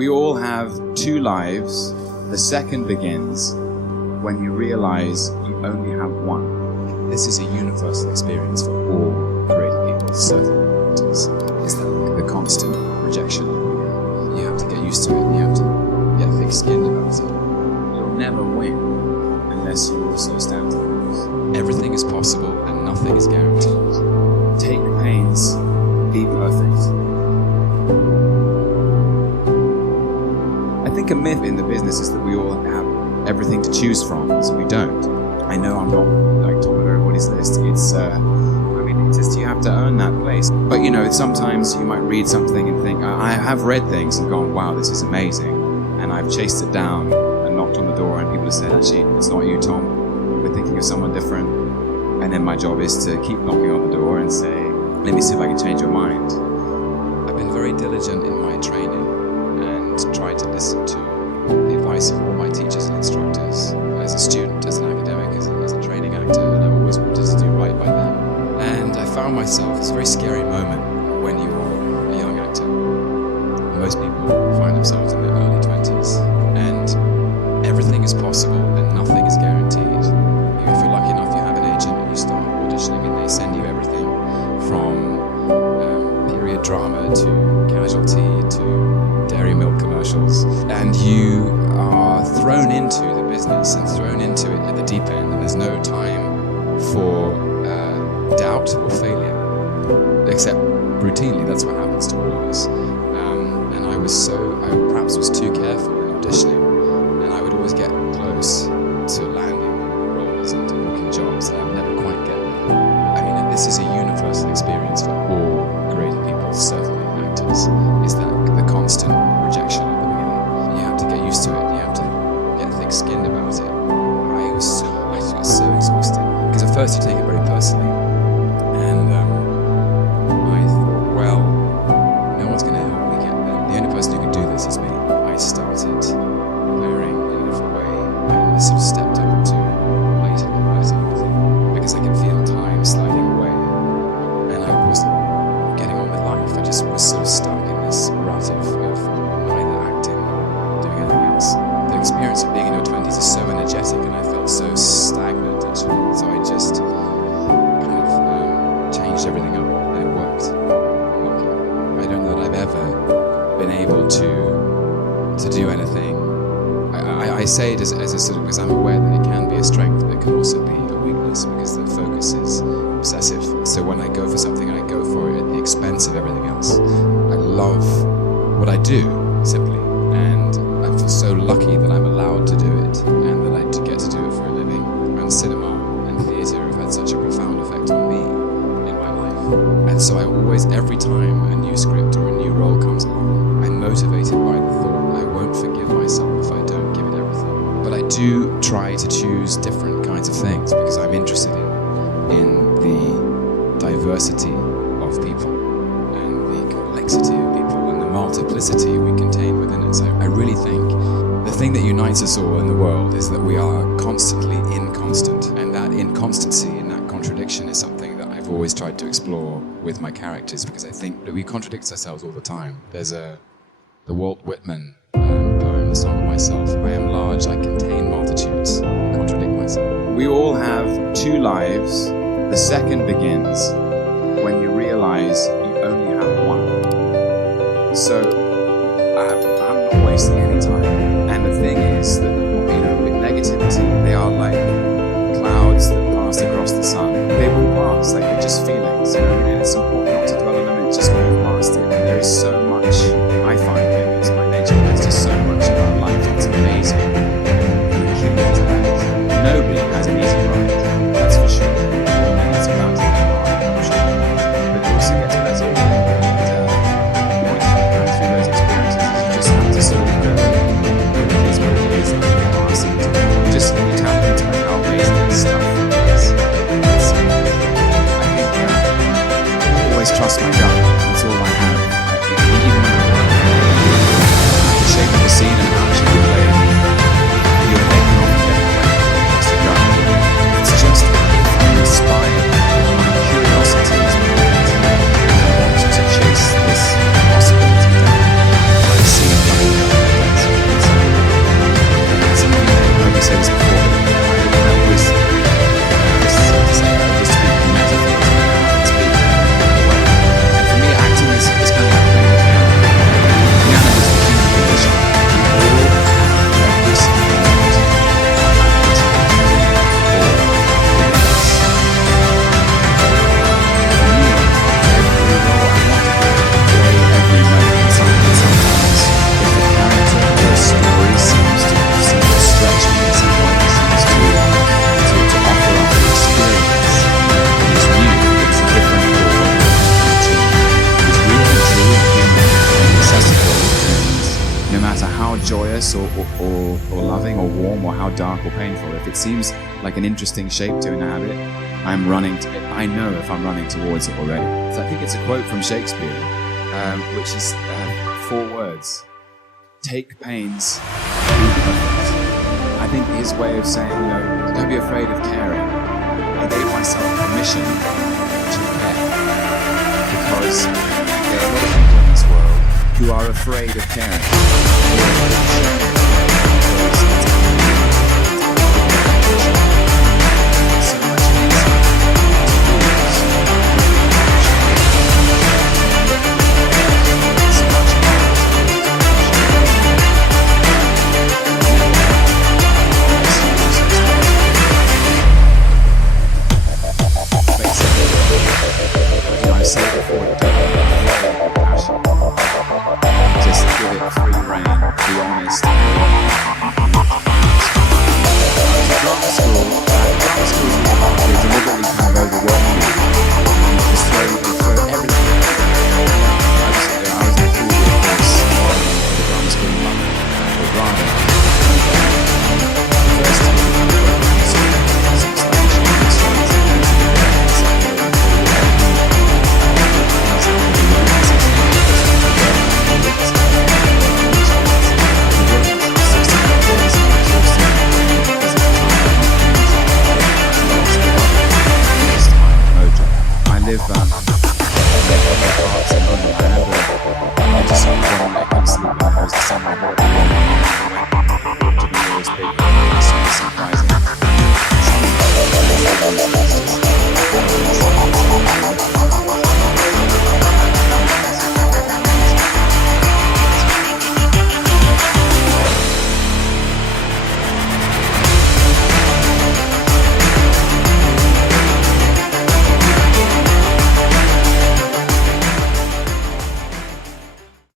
We all have two lives. The second begins when you realize you only have one. This is a universal experience for all creative people, certainly actors. It's the constant rejection. You have to get used to it, and you have to get thick-skinned about it. You'll never win unless you also stand to lose. Everything is possible and nothing is guaranteed. Take the pains, be perfect. I think a myth in the business is that we all have everything to choose from, so we don't. I know I'm not top of everybody's list. It's just you have to earn that place. But sometimes you might read something and think, I have read things and gone, wow, this is amazing. And I've chased it down and knocked on the door and people have said, actually, it's not you, Tom. We're thinking of someone different. And then my job is to keep knocking on the door and say, let me see if I can change your mind. I've been very diligent in my training and tried to listen to the advice of all my teachers and instructors as a student, as an academic, as a training actor, and I always wanted to do right by them. And I found myself, it's a very scary moment when you're a young actor. Most people find themselves in their early 20s, and everything is possible and nothing is guaranteed. If you're lucky enough, you have an agent and you start auditioning and they send you everything from period drama to Casualty to dairy milk commercials, and you are thrown into the business and thrown into it at the deep end, and there's no time for doubt or failure, except routinely. That's what happens to all of us. And I perhaps was too careful in auditioning, and I would always get close to landing roles and to booking jobs, and I would never quite get there. I mean, this is a universal experience for all creative people, certainly actors, is that the constant rejection at the beginning. You have to get used to it, you have to get thick-skinned about it. I just got so exhausted, because at first you take it very personally, and I thought, well, no one's going to help me get there. The only person who can do this is me. I started preparing in a different way, and I sort of stepped up to the plate and realized everything, because I could feel time sliding away, and I wasn't getting on with life. I just was sort of stuck in this rut of neither acting nor doing anything else. The experience of being in your 20s is so energetic, and I felt so stagnant actually, so I just kind of changed everything up, and it worked. I'm lucky. I don't know that I've ever been able to do anything. I say it as a sort of, because I'm aware that it can be a strength, but it can also be a weakness, because the focus is obsessive. So when I go for something, I go for it at the expense of everything else. I love what I do, simply, and I feel so lucky that I'm allowed to do it, and that I get to do it for a living. And cinema and theatre have had such a profound effect on me in my life. And so I always, every time a new script or a new role comes along, I'm motivated by the thought, I won't forgive myself if I don't give it everything. But I do try to choose different kinds of things, because I'm interested in the diversity of people and the complexity of people and the multiplicity we contain within it. So I really think the thing that unites us all in the world is that we are constantly inconstant, and that inconstancy and that contradiction is something that I've always tried to explore with my characters, because I think that we contradict ourselves all the time. There's the Walt Whitman poem, The Song of Myself. I am large, I contain multitudes, I contradict myself. We all have two lives. The second begins when you realize you only have one. So I'm not wasting any time. And the thing is that with negativity, they are like clouds that pass across the sun. They will pass, like they're just feelings. And it's important not to dwell on them. It's just move past it. And there is so much. I find it's my nature. There's just so much about life. It's amazing. And the key to that is nobody has an easy ride. That's for sure. And it's about to be hard, I'm sure. But it also gets better. And once you go through those experiences, you just have to sort of go, it is what it is, and you can pass it. You just need to tap into how amazing this stuff is. I think always trust joyous or loving or warm or how dark or painful. If it seems like an interesting shape to inhabit, I'm running to it. I know if I'm running towards it already. So I think it's a quote from Shakespeare, which is 4 words. Take pains, be perfect. I think his way of saying, don't be afraid of caring. I gave myself permission to care because there are a lot of people in this world who are afraid of caring.